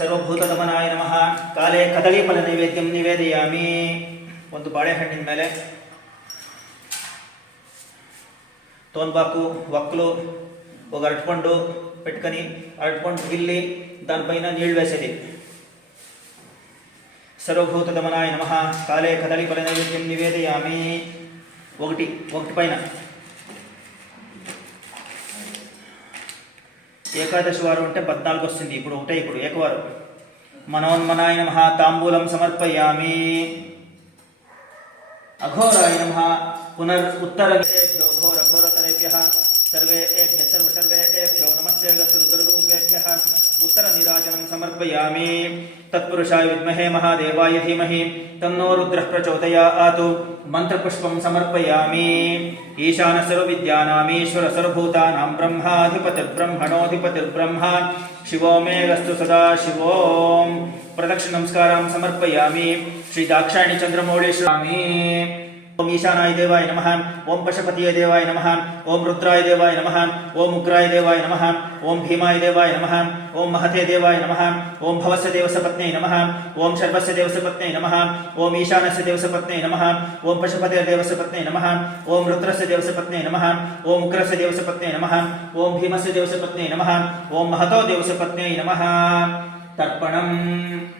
ಸರ್ವಭೂತಗಮನಾಯ ನಮಃ. ಕಾಲೇ ಕದಳೀಫಲ ನೈವೇದ್ಯಂ ನಿವೇದಯಾಮಿ. ಒಂದು ಬಾಳೆಹಣ್ಣಿನ ಮೇಲೆ. ತೋನ್ಬಾಕು ಒಕ್ಕಲು ಹೋಗಿ ಅರಟ್ಕೊಂಡು, ಪೆಟ್ಕನಿ, ಅರಟ್ಕೊಂಡು ಗಿಲ್ಲಿ ದಾನ್ಪೈನ ನೀಳ್ವೆಸೆದಿ ಸರ್ವಭೂತ ಗಮನಾಯ ನಮಃ. ಕಾಲೇ ಕದಳಿ ಫಲ ನೈವೇದ್ಯಂ ನಿವೇದಯಾಮಿ. ಒಗಟಿ ಒಗಟಿ ಪೈನ. ఏకాదశి వారం అంటే పద్నాలుగు వస్తుంది. ఇప్పుడు ఒకటే ఇప్పుడు ఏకవారం. మనోన్మనాయ నమ తాంబూలం సమర్పయామి. అఘోరాయ నమ పునర్ ఉత్తర ఘోర ఘోరతరేభ్య సర్వే ఏభ్య సర్వ సర్వే ఏభ్యో నమస్తే గరుడరూపేభ్య ఉత్తర నీరాజనం సమర్పయామి తత్పురుషాయ విద్మహే మహాదేవాయ ధీమహి తన్నో రుద్రః ప్రచోదయాత్ మంత్రపుష్పం సమర్పయామి ఈశాన సర్వవిద్యానామీశ్వర సర్వభూతానాం బ్రహ్మాధిపతిర్బ్రహ్మణోధిపతిర్బ్రహ్మ శివో మే గస్తు సదా ओम ईशानाय देवाय नमः ओम पशुपतये देवाय नमः ओम रुद्राय देवाय नमः ओम उग्राय देवाय नमः ओम भीमाय देवाय नमः ओम महते देवाय नमः ओम भवस्य देवसपत्ने नमः ओम शर्वस्य देवसपत्ने नमः ओम ईशानस्य देवसपत्ने नमः ओम पशुपतिय देवसपत्ने नमः ओम रुद्रस्य देवसपत्ने नमः ओम उग्रस्य देवसपत्ने नमः ओम भीमस्य देवसपत्ने नमः ओम महतो देवसपत्ने नमः तर्पणम्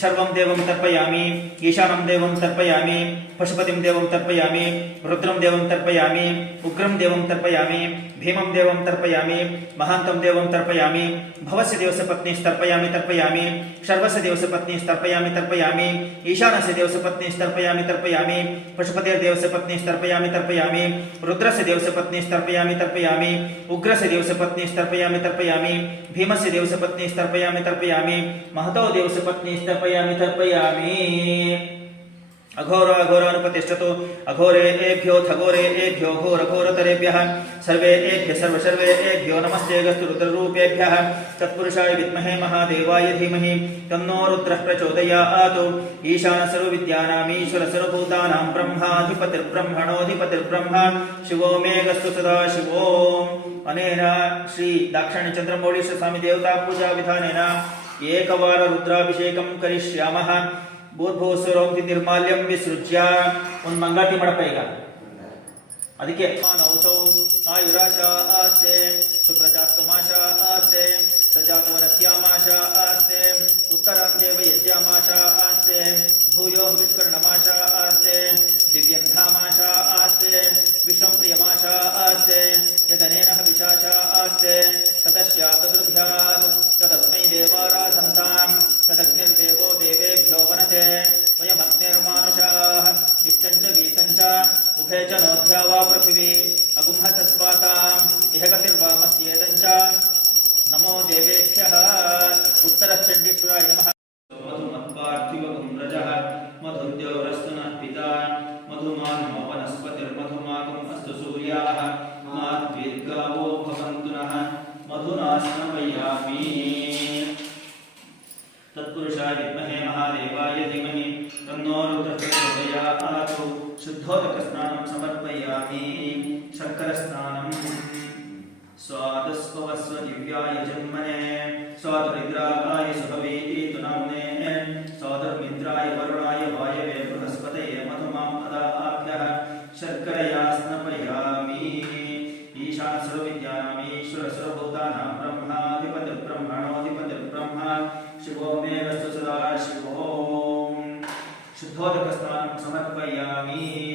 सर्वं देवं तर्पयामि, ईशानं देवं तर्पयामि, पशुपतिं देवं तर्पयामि, रुद्रं देवं तर्पयामि, उग्रं देवं तर्पयामि, भीमं देवं तर्पयामि, महान्तं देवं तर्पयामि, भवस्य देवस्य पत्नीस्तर्पयामि तर्पयामि शर्वस्य देवस्य पत्नीस्तर्पयामि तर्पयामि ईशानस्य देवस्य पत्नीस्तर्पयामि तर्पयामि पशुपतिर्देवस्य पत्नीस्तर्पयामि तर्पयामि रुद्रस्य देवस्य पत्नीस्तर्पयामि तर्पयामि उग्रस्य देवस्य पत्नीस्तर्पयामि तर्पयामि भीमस्य देवस्य पत्नीस्तर्पयामि तर्पयामि महतो देवस्य पत्नीस्तर्पयामि तर्पयामि तर्पयामि। अघोर अघोर अनुपतिष्ठतो अघोरे एभ्यो, थघोरे एभ्यो, घोर घोरघोरतरेभ्यः सर्वे एभ्य, सर्व, सर्वे एभ्यो नमस्ते गस्तु रुद्र गस्तुरुद्ररूपेभ्यः तत्पुरुषाय विद्महे महादेवाय धीमहि। तन्नो रुद्रः प्रचोदयात्। ईशानसर्वविद्यानामीश्वरसर्वभूतानां ब्रह्माधिपतिर्ब्रह्मणोऽधिपतिर्ब्रह्म। शिवो मे गस्तु सदा शिवो अनेन श्री दक्षिण चंद्रमौळीश्वर स्वामी देवता पूजा विधानेन एकवार रुद्राभिषेकं करिष्यामः। भूर्भुवस्वरौ निर्माल्यं विसृज्य उन्मङ्गति मडपैग अधिके। मानौषौ आयुराशा आस्ते सुप्रजात्वमाशा आस्ते सजातवनस्यामाशा आस्ते, उत्तरां देवयज्यामाशा आस्ते, भूयो विष्कर्णमाशा आस्ते, दिव्यन्धामाशा आस्ते विषं प्रियमाशा आस्ते यदनेन हविशाशा आस्ते सदस्या तदृध्यात् तदस्मै देवारासन्तां तदग्निर्देवो देवेभ्यो वनते। ఆదౌదహృదయాతు శుద్ధోదక స్నానం సమర్పయామి శంకర స్నానం స్వాదస్వస్వ దివ్యాయ జన్మనే స్వాదరిద్రాకాయ సుభవే నామ్నే స్వాదర్మిద్రాయ వరుణ समर्पयामि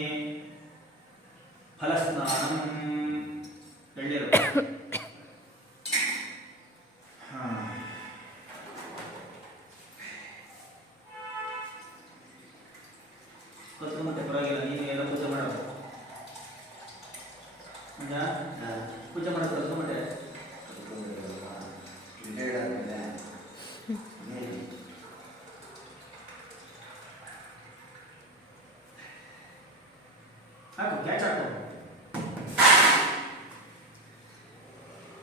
ಹಾಕು ಕ್ಯಾಚ್ ಹಾಕು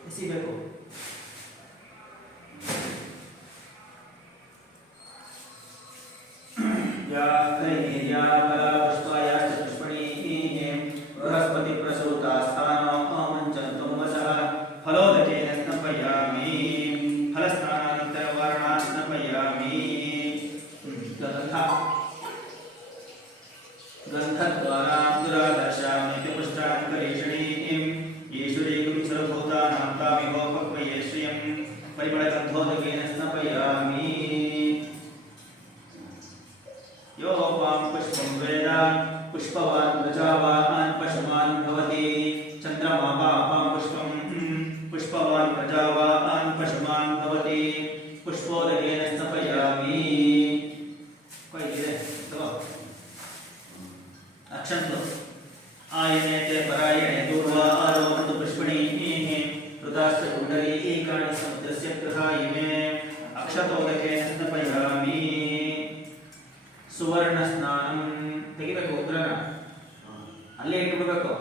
ಎಸಿಬೇಕು परिमलगन्धोदकेन स्नपयामि ಸುವರ್ಣ ಸ್ನಾನಂ ತೆಗಿಬೇಕು ಉಗ್ರನ ಅಲ್ಲೇ ಇಟ್ಬಿಡ್ಬೇಕು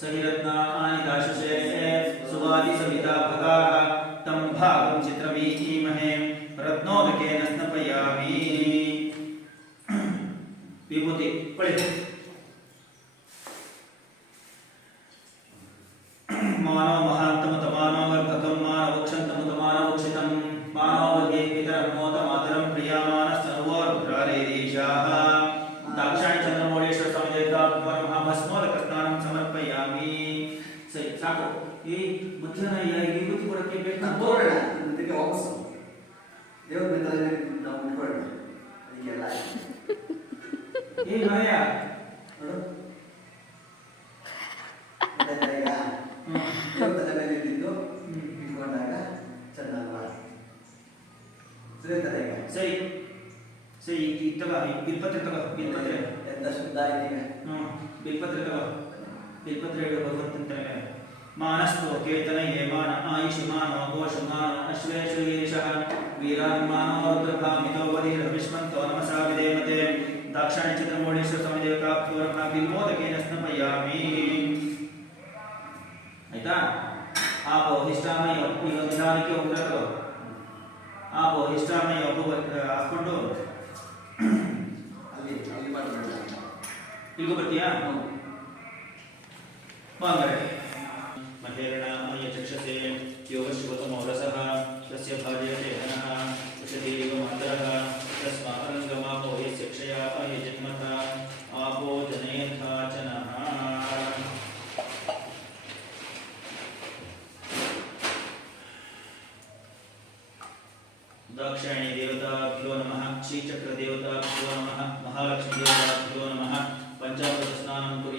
ಸಹಿರತ್ನ ಆನಿ ದಾಶುಷೇ ಸುವಾದಿ ಸವಿತಾ ಭಗಾಹ ತಂ ಭಾಗಂ ಚಿತ್ರವೀಮಹೆ ರತ್ನೋದಕೇನ ಸ್ನಪಯಾಮಿ ವಿಭೂತಿ ಕೊಳಿ ಮಾನವ ಮಹಾಂತಮುತ ಮಧ್ಯಾಹ್ನ ಯಾರಿಗೆ ವಿಭೂತಿ ಕೊಡಕ್ಕೆ ಬೇಕು ತೋರೋಣ ಜೊತೆಗೆ ವಾಪಸ್ ದೇವ್ರ ಬೆತ್ತಲೇ ನಾವು ಮುಟ್ಕೊಳ್ಳೋಣ ಅದಕ್ಕೆಲ್ಲ ಏ ಮರೆಯ ನೋಡು. ಮತ್ತೆ ಈಗ ದೇವ್ರ ತಲೆ ಮೇಲೆ ಇದ್ದಿದ್ದು ಇಟ್ಕೊಂಡಾಗ ಚೆನ್ನಾಗಲ್ಲ ಸರಿ ಸರಿ. ಸರಿ ಈಗ ತಗೋ ಬಿಲ್ಪತ್ರೆ ತಗೋ ಬಿಲ್ಪತ್ರೆ. ಎಂತ ಶುದ್ಧ ಹ್ಮ್. ಬಿಲ್ಪತ್ರೆ ತಗೋ. ಬಿಲ್ಪತ್ರೆ ಇಡು ಭಗವಂತನ ಮಾನಸ್ತು ಕೇತನ ಹೇಮಾನ ಆಯುಷಮಾನ ಘೋಷಮಾನ ಅಶ್ವೇಶು ಈಶಃ ವೀರಾನ್ಮಾನೋ ರುದ್ರಭಾಮಿತೋ ವದೀರ ವಿಶ್ವಂತೋ ನಮಸಾ ವಿದೇಮತೆ ದಾಕ್ಷಾಣಿ ಚಂದ್ರಮೌಳೇಶ್ವರ ಸ್ವಾಮಿ ದೇವತಾಪ್ತೋರಮ ಬಿಲ್ಮೋದಕೇನ ಸ್ನಪಯಾಮಿ ಆಯ್ತಾ ಆಪೋ ಹಿಷ್ಟಾಮಯ ಈ ಒಂದು ನಿಧಾನಕ್ಕೆ ಹೋಗ್ಬೇಕು ಆಪೋ ಹಿಷ್ಟಾಮಯ ಒಬ್ಬ ಹಾಕೊಂಡು ಅಲ್ಲಿ ಅಲ್ಲಿ ಮಾಡ್ಬೇಡ ಇಲ್ಲಿಗೂ ಬರ್ತೀಯಾ ಮಾಂಗರೆ ಮಹೇರಣ प्रेरणाय चक्षसे योगशिवतमोरसः, तस्य भार्य चेतनः यशदेव मन्दरः तस्माकरङ्गमापो यस्य क्षयाय जन्मथ आपो जनयथा च नः दाक्षायणीदेवताभ्यो नमः, श्रीचक्रदेवताभ्यो नमः, महालक्ष्मीदेवताभ्यो नमः, पञ्चामृतस्नानं कुर्य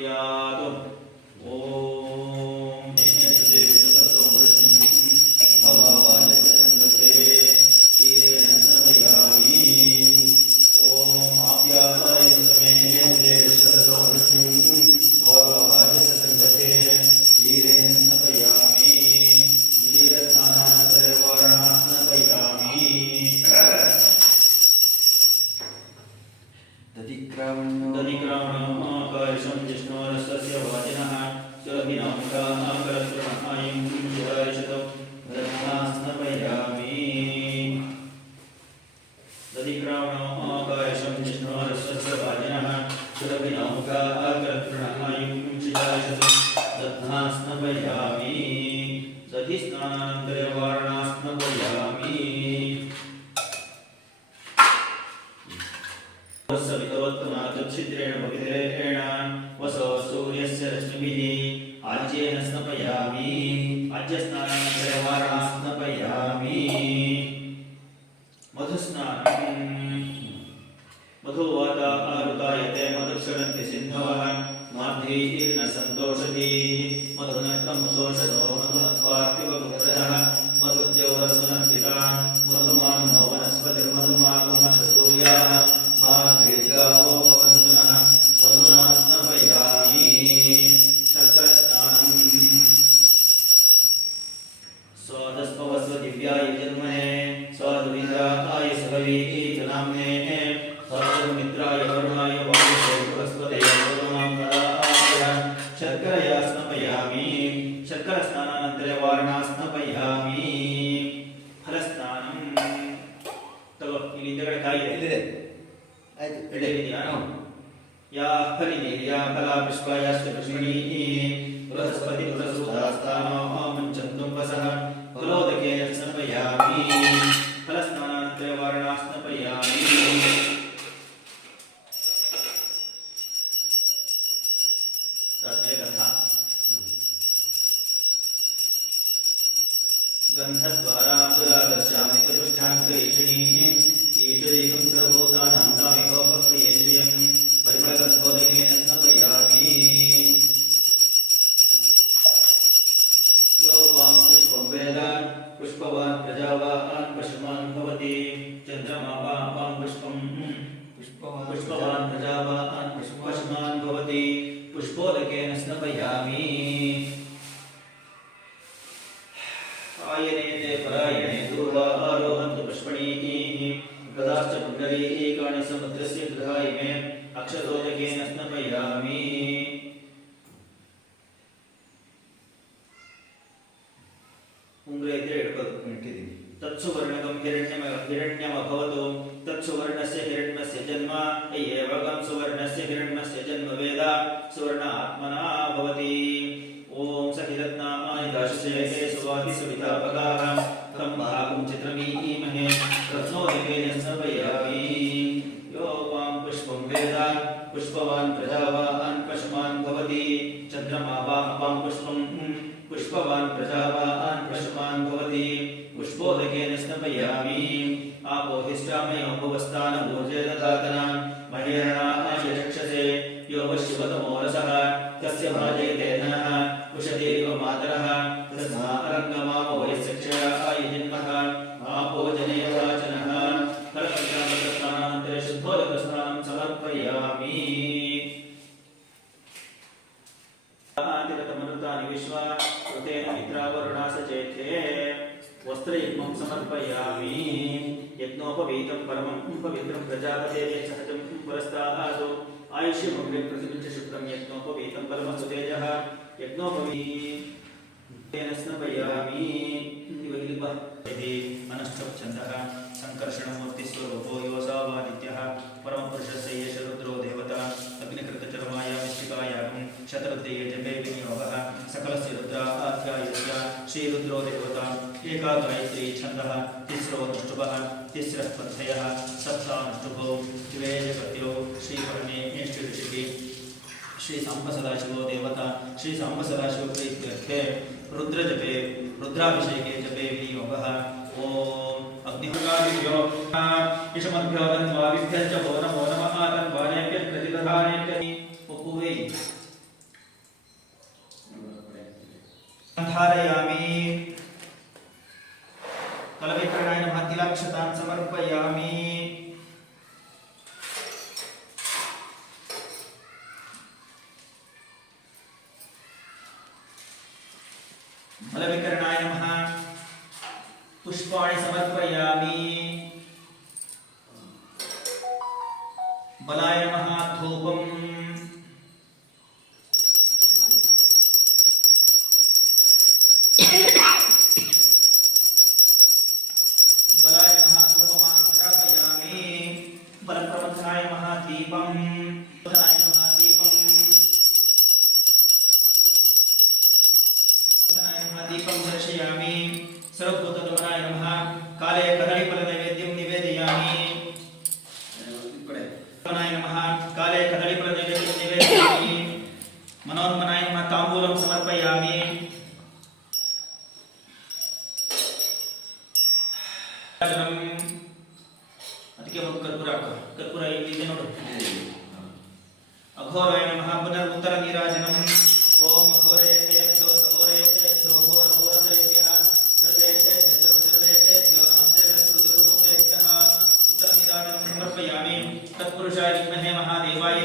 सवितवत्तमातच्छिद्रेण भवितेरेण वसो सूर्यस्य रश्मिभिः आज्येन स्नपयामि आज्यस्नानानन्तरवारणा स्नपयामि मधुस्नानम् मधुवाता आरुतायते मधुक्षरन्ति सिन्धवः माध्वीर्न सन्तोषधीः मधुनक्तमसोषधो मधुनत्वार्तिवपुत्रः मधुद्यौरसुनन्दिता। मधुमान्नो वनस्पतिर्मधुमागमशसूर्याः ಆಯ್ತು ಎಡೆ ಇದೆಯಾ ಹ್ಮ್. ಯಾ ಫಲಿನೇರ್ಯಾ ಫಲಾ ಪುಷ್ಪಾಯಾಶ್ಚ ಪುಷ್ಮಣೀ ಬೃಹಸ್ಪತಿ ಬೃಹಸ್ಪತಾಸ್ತಾನೋ ಮುಂಚಂತುಂ ವಸಃ ಫಲೋದಕೇನ ಸ್ನಪಯಾಮಿ ಫಲಸ್ನಾನಾಂತರವಾರಣಾ ಸ್ನಪಯಾಮಿ हिरण्यम हिरण्यमभवतो तत्सुवर्णस्य हिरण्यस्य जन्म, एवगं सुवर्णस्य हिरण्यस्य जन्म वेद, सुवर्ण आत्मना भवति। ॐ सखिरत्नामाय दाशसेते सुवादि सुविता पगारं तं भागं चित्रमीमहे रत्नोदकेन सर्वयामि यो वां पुष्पं वेद, पुष्पवान् प्रजावान् पशुमान् भवति। चन्द्रमा वामपां पुष्पं, पुष्पवान् प्रजावान् स्नपयामि आपो हिष्टामयो भुवस्थानभोजे दधातना महेरणाय रक्षसे यो वशिवतमो रसः तस्य भाजयते धनः उषतीव मातरः तस्मा अरङ्गमामो यस्य क्षयाय जन्मः आपो जने वाचनः कलपत्रामृतस्नानान्तरे शुद्धोदकस्नानं समर्पयामि। आदिरतमरुतानि विश्वा कृतेन मित्रावरुणा सचेते। वस्त्रयुग्मं समर्पयामि। यज्ञोपवीतं परमं पवित्रं प्रजापतेः सहजं पुरस्तादो आयुष्यमग्रे प्रतिपञ्च शुक्रं यज्ञोपवीतं परमस्तु यज्ञोपवी तेन स्नपयामि। मनश्चन्दः सङ्कर्षणमूर्तिस्वरूपो योऽसावादित्यः परमपुरुषस्य रुद्रो देवता। अग्निकृतचर्माय मिष्टिकायागं जपे विनियोगः। सकलस्य श्रीरुद्रो देवता एका गायत्री छन्दः तिस्रो अनुष्टुभः तिस्रः पथयः सप्तानुष्टुभो द्वे जगत्यो श्रीकर्णे ऋषिः श्री सांब सदाशिवो देवता श्री सांब सदाशिव प्रीत्यर्थे रुद्रजपे रुद्राभिषेके जपे विनियोगः। अग्निहोत्रादिभ्यो तन्वाविभ्यश्च वो नमो नमः। तन्वानेभ्यः प्रतिदधानेभ्यः उपुवे। धारयामि कलविक्रणाय नमः तिलाक्षतान् समर्पयामि ಅದಕ್ಕೆ ಒಂದು ಕರ್ಪೂರ ಹಾಕು ಕರ್ಪೂರ ಇಲ್ಲಿದೆ ನೋಡು ಅಘೋರಾಯ ನಮಃ ಪುನರ್ ಉತ್ತರ ನೀರಾಜನಂ ಓಂ ಅಘೋರೇಭ್ಯೋ ಸಘೋರೇಭ್ಯೋ ಘೋರ ಘೋರತರೇಭ್ಯಃ ಸರ್ವೇಭ್ಯಃ ಸರ್ವಸರ್ವೇಭ್ಯೋ ನಮಸ್ತೆ ರುದ್ರರೂಪೇಭ್ಯಃ ಉತ್ತರ ನೀರಾಜನಂ ಸಮರ್ಪಯಾಮಿ ತತ್ಪುರುಷಾಯ ವಿದ್ಮಹೇ ಮಹಾದೇವಾಯ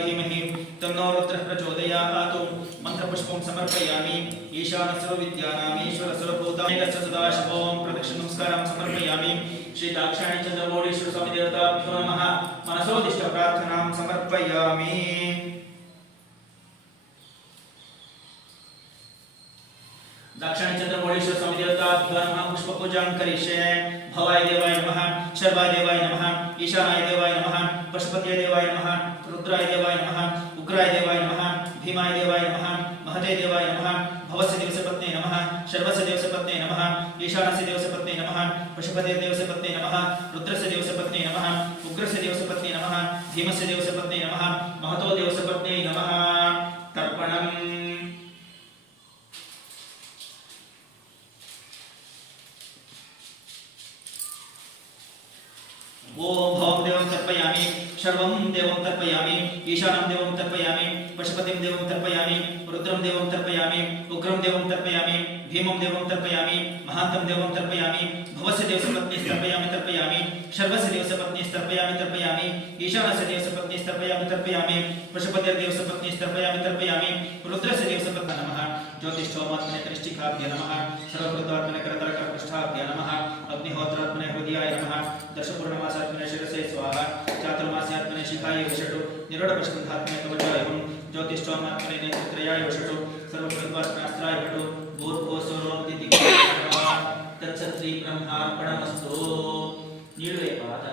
श्री दाक्षायणी चंद्रमौळीश्वर स्वामी देवताभ्यो नमः। मनसोदिष्ट प्रार्थनां समर्पयामि। दाक्षायणी चंद्रमौळीश्वर स्वामी देवताभ्यो नमः। पुष्प पूजां करिष्ये। भवाय देवाय नमः। शर्वाय देवाय नमः। ईशानाय देवाय नमः। पशुपतये देवाय नमः। रुद्राय देवाय नमः। उग्राय देवाय नमः। भीमाय देवाय नमः। महते देवाय नमः। भवस्य दिवसपत्ने नमः, शर्वस्य दिवसपत्ने नमः, ईशानस्य दिवसपत्ने नमः पशुपते दिवसपत्ने नमः, रुद्रस्य दिवसपत्ने नमः, उग्रस्य दिवसपत्ने नमः, भीमस्य दिवसपत्ने नमः, महतो दिवसपत्ने नमः। तर्पणम्। ओम भवं देवं तर्पयामि। सर्वं देवं तर्पयामि, ईशानं देवं तर्पयामि, पशुपतिं देवं तर्पयामि, रुद्रं देवं तर्पयामि, उग्रं देवं तर्पयामि, भीमं देवं तर्पयामि, महान्तं देवं तर्पयामि, भवस्य देवसपत्नी तर्पयामि तर्पयामि सर्वस्य देवसपत्नी तर्पयामि तर्पयामि, ईशानस्य देवसपत्नी तर्पयामि तर्पयामि पशुपतिर्देवसपत्नी तर्पयामि तर्पयामि, रुद्रस्य देवसपत्न नमः ज्योतिष्ठोमात्मने कनिष्ठिकाभ्य नमः सर्वभूतात्मने करतरकरपृष्ठाभ्य नमः अग्निहोत्रात्मने हृदयाय नमः दर्शपूर्णमासात्मने शिरसे स्वाहा चातुर्मास्यात्मने शिखाय वषटु निरोडपशुन्धात्मने कवचाय हुं ज्योतिष्ठोमात्मने नेत्रत्रयाय वषटु सर्वभूतवासनास्त्राय भटु भूर्भुवस्वरोन्ति तत्सत्री ब्रह्मार्पणमस्तु ನೀಡುವೆ ಪಾದ